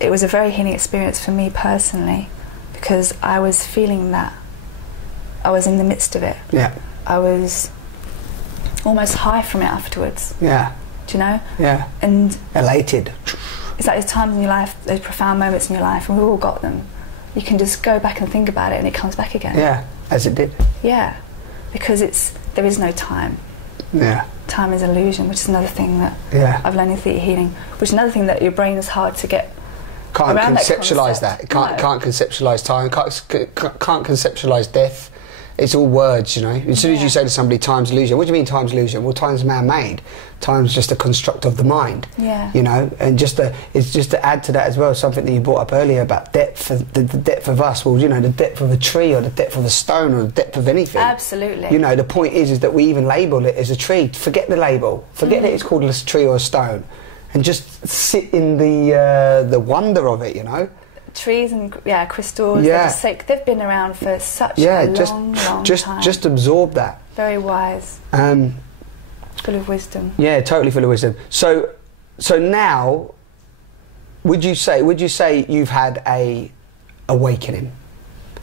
it was a very healing experience for me personally, because I was feeling that. I was in the midst of it. Yeah. I was almost high from it afterwards. Yeah. Do you know? Yeah. And elated. It's like those times in your life, those profound moments in your life, and we've all got them. You can just go back and think about it and it comes back again. Yeah, as it did. Yeah, because there is no time. Yeah. Time is illusion, which is another thing that I've learned in Theta Healing, which is another thing that your brain is hard to get can't around conceptualise that. It can't conceptualise time, can't conceptualise death. It's all words, you know. As soon as you say to somebody, time's illusion, what do you mean time's illusion? Well, time's man-made. Time's just a construct of the mind. Yeah. You know, and it's just to add to that as well, something that you brought up earlier about depth, the depth of us. Well, you know, the depth of a tree or the depth of a stone or the depth of anything. Absolutely. You know, the point is that we even label it as a tree. Forget the label. Forget that it's called a tree or a stone, and just sit in the wonder of it. You know. Trees and crystals. They've been around for such a long time. Just absorb that. Very wise. Full of wisdom. Yeah, totally full of wisdom. So now, would you say you've had a awakening?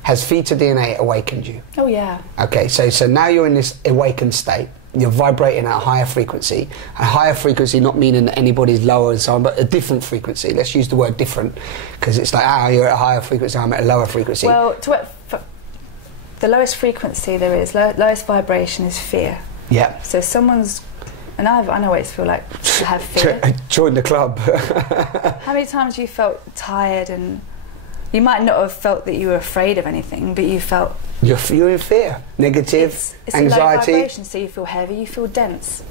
Has Theta DNA awakened you? Oh yeah. Okay, so now you're in this awakened state. You're vibrating at a higher frequency. A higher frequency not meaning that anybody's lower and so on, but a different frequency. Let's use the word different, because it's like, you're at a higher frequency, I'm at a lower frequency. Well, the lowest frequency there is, lowest vibration is fear. Yeah. So and I know what it feels like to have fear. Join the club. How many times you felt tired, and you might not have felt that you were afraid of anything, but you felt... You're in fear, negative, it's anxiety. A low vibration, so you feel heavy, you feel dense.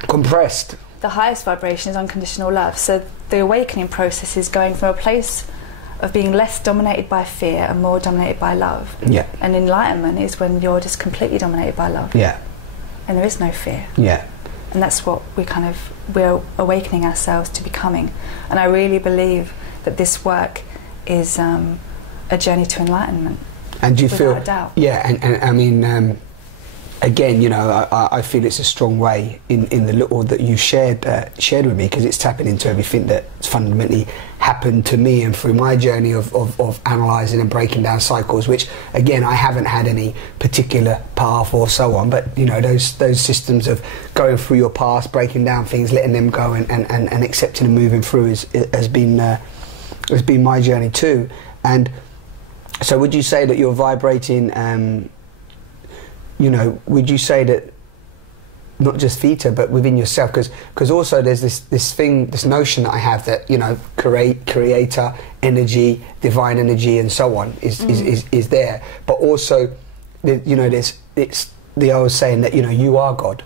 Compressed. The highest vibration is unconditional love. So the awakening process is going from a place of being less dominated by fear and more dominated by love. Yeah. And enlightenment is when you're just completely dominated by love. Yeah. And there is no fear. Yeah. And that's what we're awakening ourselves to becoming. And I really believe that this work is a journey to enlightenment. And do you feel, without a doubt. Yeah, and I mean, again, you know, I feel it's a strong way in the little that you shared with me, because it's tapping into everything that's fundamentally happened to me and through my journey of analysing and breaking down cycles, which, again, I haven't had any particular path or so on, but, you know, those systems of going through your past, breaking down things, letting them go and accepting and moving through has been my journey too. And so would you say that you're vibrating, you know, would you say that not just Theta, but within yourself? Because also there's this notion that I have that, you know, creator, energy, divine energy and so on is there. But also, you know, it's the old saying that, you know, you are God,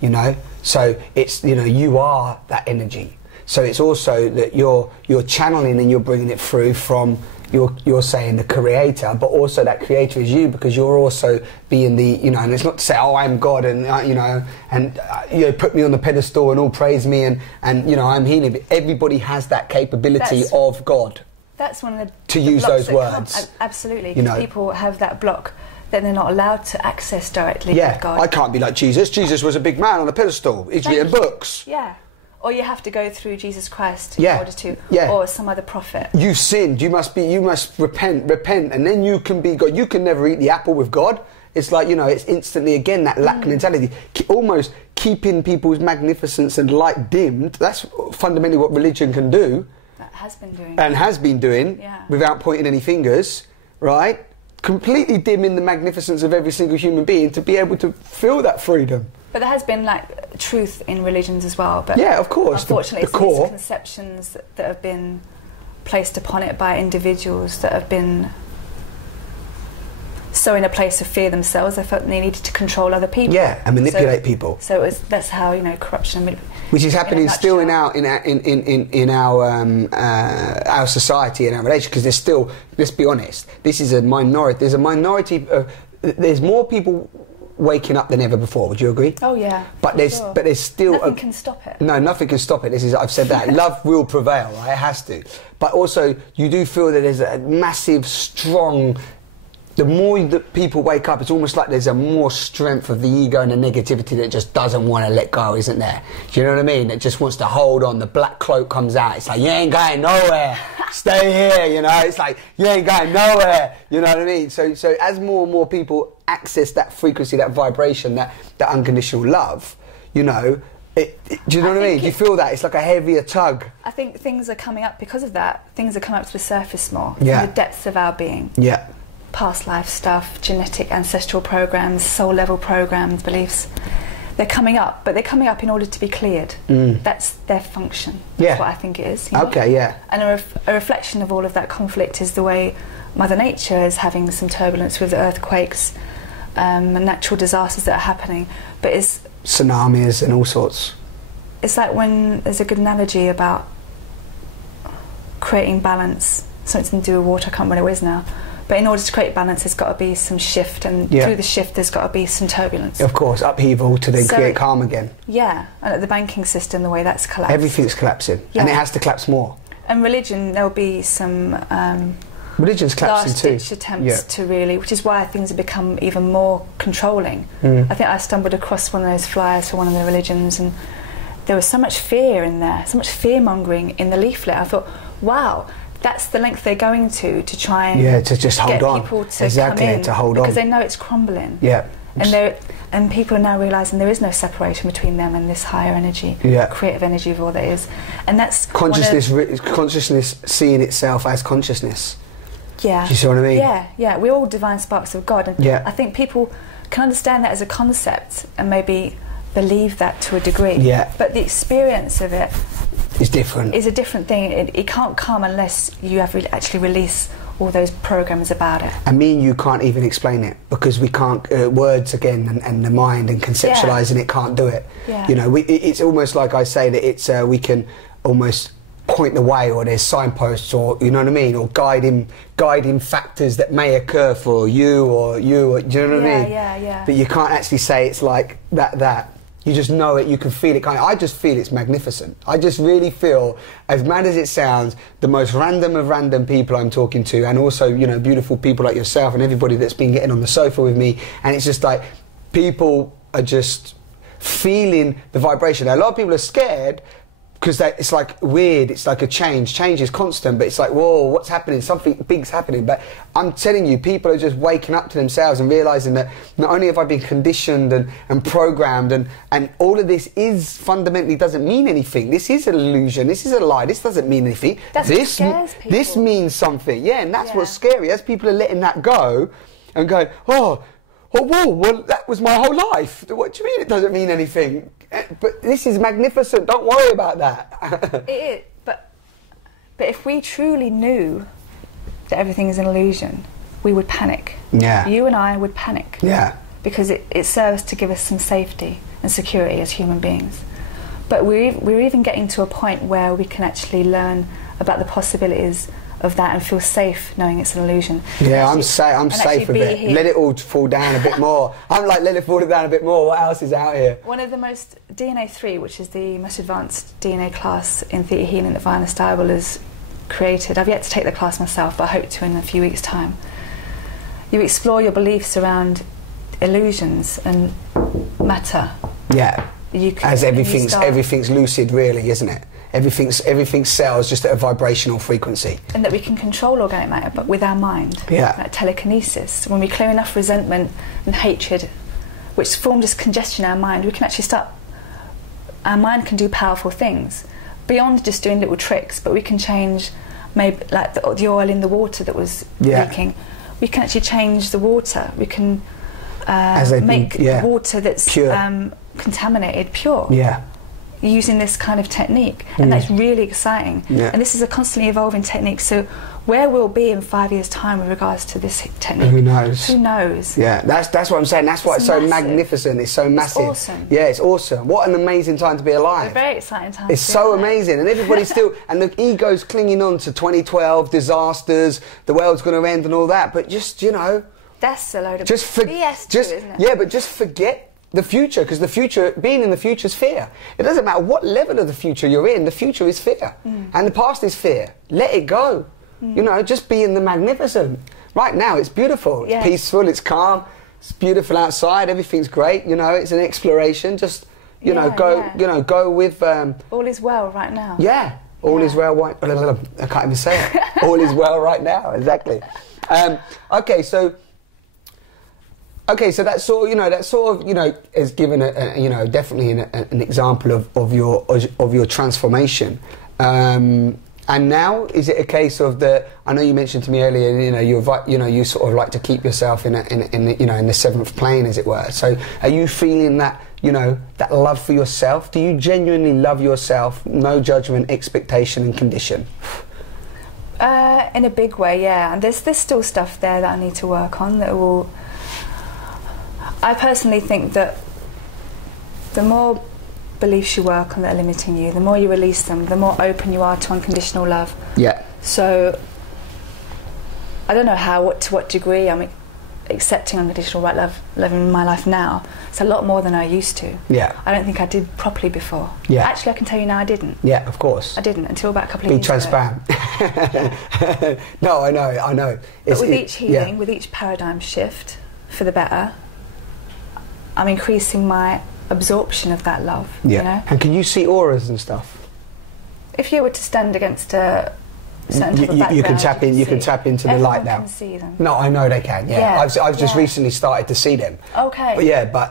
you know? So it's, you know, you are that energy. So it's also that you're channeling and you're bringing it through from... You're saying the creator, but also that creator is you, because you're also being the, you know, and it's not to say, oh, I'm God, and you know, and you know, put me on the pedestal and all praise me, and you know, I'm healing. But everybody has that capability of God. That's one of the to use those words. Absolutely, you know, people have that block. Then they're not allowed to access directly with God. I can't be like Jesus. Jesus was a big man on a pedestal. He's written books. Yeah. Or you have to go through Jesus Christ in order to, or some other prophet. You've sinned. You must repent, and then you can be God. You can never eat the apple with God. It's like, you know, it's instantly again that lack mentality, almost keeping people's magnificence and light dimmed. That's fundamentally what religion can do. That has been doing. And has been doing, without pointing any fingers, right? Completely dimming the magnificence of every single human being to be able to feel that freedom. But there has been like truth in religions as well. But yeah, of course. Unfortunately, the core. It's conceptions that have been placed upon it by individuals that have been so in a place of fear themselves. They felt they needed to control other people. Yeah, and manipulate people. So that's how, you know, corruption. Which is happening still in our society and our relations, because there's still, let's be honest, this is a minority. There's a minority of, there's more people waking up than ever before. Would you agree? Oh yeah. But there's still nothing can stop it. No, nothing can stop it. I've said that. Love will prevail, right? It has to. But also, you do feel that there's a massive, strong. The more that people wake up, it's almost like there's a more strength of the ego and the negativity that just doesn't want to let go, isn't there? Do you know what I mean? It just wants to hold on. The black cloak comes out. It's like, you ain't going nowhere. Stay here, you know? It's like, you ain't going nowhere. You know what I mean? So as more and more people access that frequency, that vibration, that unconditional love, you know, do you know what I mean? Do you feel that? It's like a heavier tug. I think things are coming up because of that. Things are coming up to the surface more. Yeah. From the depths of our being. Yeah. Past life stuff, genetic ancestral programs, soul level programs, beliefs. They're coming up, but they're coming up in order to be cleared. That's their function. That's what I think it is. You know? Okay, yeah. And a reflection of all of that conflict is the way Mother Nature is having some turbulence with earthquakes and natural disasters that are happening. But it's tsunamis and all sorts. It's like when there's a good analogy about creating balance, something to do with water. I can't remember what it is now. But in order to create balance, there's got to be some shift, and through the shift, there's got to be some turbulence. Of course, upheaval to then create calm again. Yeah, and at the banking system, the way that's collapsed. Everything's collapsing, and it has to collapse more. And religion, there'll be some religion's collapsing too. last-ditch attempts to really, which is why things have become even more controlling. I think I stumbled across one of those flyers for one of the religions, and there was so much fear in there, so much fear-mongering in the leaflet. I thought, wow. That's the length they're going to try and to just hold on. People to come in to hold on, because they know it's crumbling. And people are now realising there is no separation between them and this higher energy, creative energy of all that is, and that's consciousness seeing itself as consciousness. Yeah, do you see what I mean? Yeah. We're all divine sparks of God, and I think people can understand that as a concept and maybe believe that to a degree. Yeah, but the experience of it. It's different. It's a different thing. It can't come unless you have actually released all those programs about it. And me and you can't even explain it because we can't, words again and the mind and conceptualising it can't do it. Yeah. You know, it's almost like I say that it's we can almost point the way, or there's signposts, or you know what I mean, or guiding factors that may occur for you or do you know what I mean? Yeah. But you can't actually say it's like that. You just know it, you can feel it. I just feel it's magnificent. I just really feel, as mad as it sounds, the most random of random people I'm talking to, and also, you know, beautiful people like yourself and everybody that's been getting on the sofa with me, and it's just like, people are just feeling the vibration. Now, a lot of people are scared, because it's like weird, it's like a change. Change is constant, but it's like, whoa, what's happening? Something big's happening. But I'm telling you, people are just waking up to themselves and realising that not only have I been conditioned and programmed, and all of this is fundamentally doesn't mean anything. This is an illusion, this is a lie, this doesn't mean anything. That's what scares people. This means something, and that's what's scary. As people are letting that go and going, whoa, well, that was my whole life. What do you mean it doesn't mean anything? But this is magnificent, don't worry about that. It is, but if we truly knew that everything is an illusion, we would panic. Yeah. You and I would panic. Yeah. Because it serves to give us some safety and security as human beings. But we're even getting to a point where we can actually learn about the possibilities of that and feel safe knowing it's an illusion. Yeah, I'm safe with it. Let it all fall down a bit more. I'm like, let it fall down a bit more. What else is out here? One of the most, DNA 3, which is the most advanced DNA class in Theta Healing that Vianna Stibal has created. I've yet to take the class myself, but I hope to in a few weeks' time. You explore your beliefs around illusions and matter. Yeah. As everything's lucid, really, isn't it? Everything sells just at a vibrational frequency. And that we can control organic matter, but with our mind. Yeah. Like telekinesis. When we clear enough resentment and hatred, which forms this congestion in our mind, we can actually start... Our mind can do powerful things, beyond just doing little tricks, but we can change, maybe like the oil in the water that was leaking. We can actually change the water. We can make water that's pure. Contaminated pure. Yeah. Using this kind of technique, and that's really exciting. Yeah. And this is a constantly evolving technique. So, where we'll be in 5 years' time with regards to this technique, who knows? Who knows? Yeah, that's what I'm saying. That's why it's so magnificent. It's so massive. It's awesome. Yeah, it's awesome. What an amazing time to be alive. A very exciting time. It's so amazing, and everybody's still, and the ego's clinging on to 2012 disasters. The world's going to end and all that. But just That's a load of BS too, isn't it? Yeah, but just forget the future, because the future, being in the future is fear. It doesn't matter what level of the future you're in, the future is fear. And the past is fear. Let it go. You know, just be in the magnificent. Right now, it's beautiful, it's peaceful, it's calm, it's beautiful outside, everything's great, you know, it's an exploration. Just, you know, go with... all is well right now. Yeah, all is well right... I can't even say it. All is well right now, exactly. Okay, so that's sort of, you know, has given you know, definitely an example of your transformation. And now, is it a case of I know you mentioned to me earlier, you know, you sort of like to keep yourself in the seventh plane, as it were. So, are you feeling that, you know, that love for yourself? Do you genuinely love yourself? No judgment, expectation, and condition. In a big way, yeah. And there's still stuff there that I need to work on. I personally think that the more beliefs you work on that are limiting you, the more you release them, the more open you are to unconditional love. Yeah. So I don't know to what degree I'm accepting unconditional love in my life now. It's a lot more than I used to. Yeah. I don't think I did properly before. Yeah. Actually, I can tell you now I didn't. Yeah, of course. I didn't until about a couple of years ago. Be transparent. No, I know. But with each healing, with each paradigm shift for the better, I'm increasing my absorption of that love. Yeah. You know? And can you see auras and stuff? If you were to stand against a certain type of background, you can tap into the light now. Everyone can see them. No, I know they can. Yeah. I've just recently started to see them. Okay. But yeah, but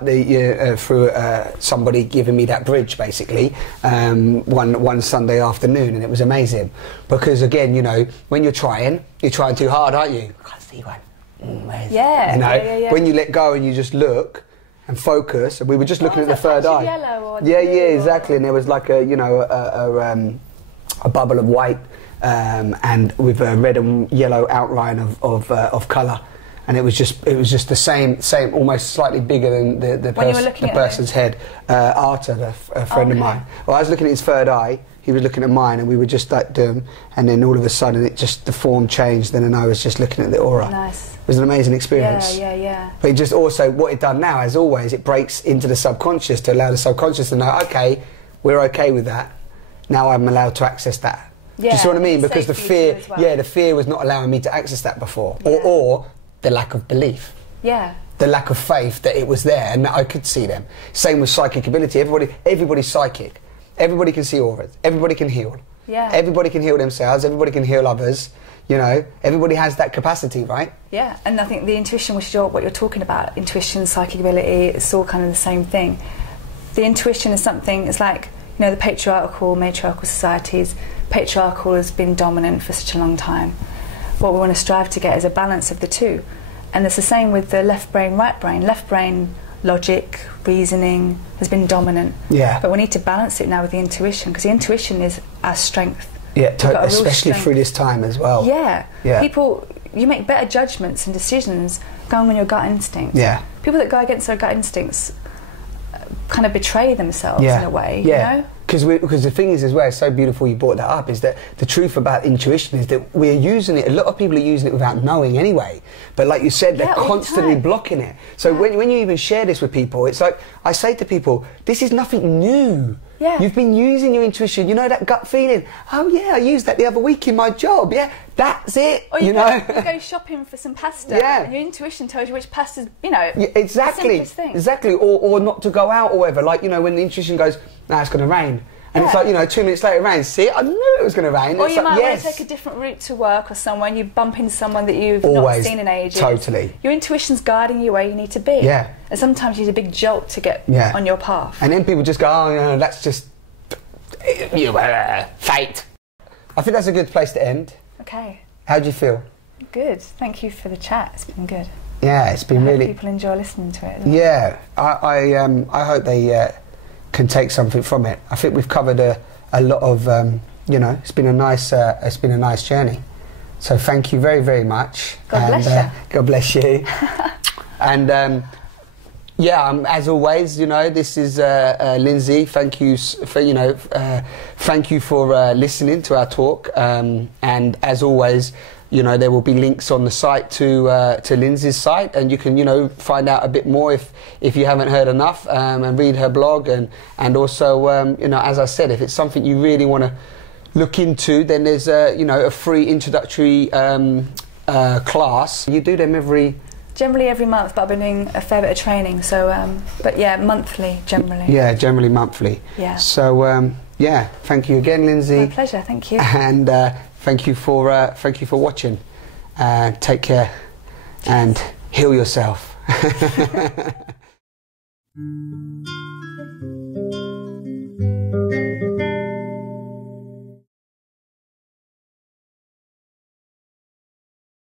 through somebody giving me that bridge, basically, one Sunday afternoon, and it was amazing. Because again, you know, when you're trying too hard, aren't you? I can't see one. Yeah. You know, when you let go and you just look and focus, and we were just looking at the third eye. Yellow or exactly. And there was like a bubble of white, and with a red and yellow outline of colour, and it was just the same, almost slightly bigger than the person's head. Arta, a friend of mine. Well, I was looking at his third eye. He was looking at mine, and we were just like doing, and then all of a sudden the form changed, and then I was just looking at the aura. Nice. It was an amazing experience. Yeah. But it just also, what it done now, as always, it breaks into the subconscious to allow the subconscious to know, okay, we're okay with that. Now I'm allowed to access that. Yeah, do you see what I mean? Because the fear, the fear was not allowing me to access that before, or the lack of belief. Yeah. The lack of faith that it was there and that I could see them. Same with psychic ability. Everybody's psychic. Everybody can see auras. Everybody can heal. Yeah. Everybody can heal themselves. Everybody can heal others. You know, everybody has that capacity, right? Yeah, and I think the intuition, which is what you're talking about, intuition, psychic ability, it's all kind of the same thing. The intuition is something, it's like, you know, the matriarchal societies, patriarchal has been dominant for such a long time. What we want to strive to get is a balance of the two. And it's the same with the left brain, right brain. Left brain, logic, reasoning has been dominant. Yeah. But we need to balance it now with the intuition, because the intuition is our strength. Yeah, especially through this time as well. Yeah. People, you make better judgments and decisions going on your gut instincts. Yeah. People that go against their gut instincts kind of betray themselves in a way, you know? Because the thing is as well, it's so beautiful you brought that up, is that the truth about intuition is that we're using it, a lot of people are using it without knowing anyway. But like you said, they're constantly blocking it. So when you even share this with people, it's like, I say to people, this is nothing new. Yeah. You've been using your intuition, you know, that gut feeling. Oh yeah, I used that the other week in my job, yeah, that's it. Or you go shopping for some pasta, and your intuition tells you which pasta's, you know, exactly, the simplest thing. Exactly, or not to go out or whatever. Like, you know, when the intuition goes, nah, it's going to rain. And it's like, you know, 2 minutes later it rains. See, I knew it was going to rain. Or you might want to take a different route to work or somewhere, and you bump into someone that you've not seen in ages. Totally. Your intuition's guiding you where you need to be. Yeah. And sometimes you need a big jolt to get on your path. And then people just go, oh, you know, that's just fate. I think that's a good place to end. Okay. How do you feel? Good. Thank you for the chat. It's been good. Yeah, it's been really... people enjoy listening to it. Yeah. I hope they... can take something from it. I think we've covered a lot of, you know, it's been a nice journey. So thank you very, very much. God bless you. God bless you. And as always, you know, this is Lynsey. Thank you for, thank you for listening to our talk. And as always, you know, there will be links on the site to Lynsey's site, and you can, you know, find out a bit more if you haven't heard enough, and read her blog, and also, you know, as I said, if it's something you really want to look into, then there's you know, a free introductory class. You do them generally every month, but I've been doing a fair bit of training, so but yeah, monthly generally. Yeah, generally monthly. Yeah. So yeah, thank you again, Lynsey. My pleasure, thank you. And thank you for watching. Take care and heal yourself.